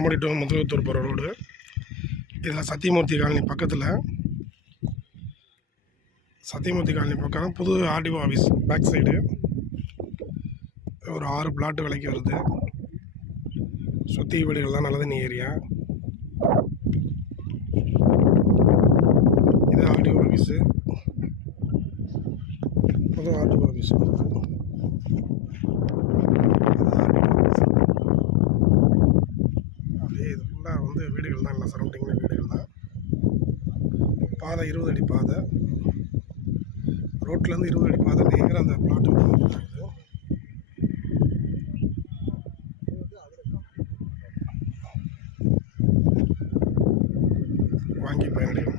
மரமடி to முதுகுத்தூர் போகிற road. இதில் Sathyamoorthy colony பக்கத்தில், சத்தியமூர்த்தி காலனி பக்கம் புது ஆர்டிஓ ஆஃபீஸ் பேக் சைடு ஒரு 6 பிளாட்டு விலைக்கு வருது. சுற்றி வீடுகள்லாம் நல்லதண்ணி ஏரியா. இது ஆர்டிஓ ஆஃபீஸு, புது ஆர்டிஓ ஆஃபீஸ். அப்படியே இது ஃபுல்லாக வந்து வீடுகள் தான், எல்லாம் சரௌண்டிங்கில் வீடுகள் தான். பாதை 20 அடி பாதை, ரோட்லேருந்து 20 அடி பாதை நேராக அந்த பிளாட்டு வந்து வாங்கி பயனடையும்.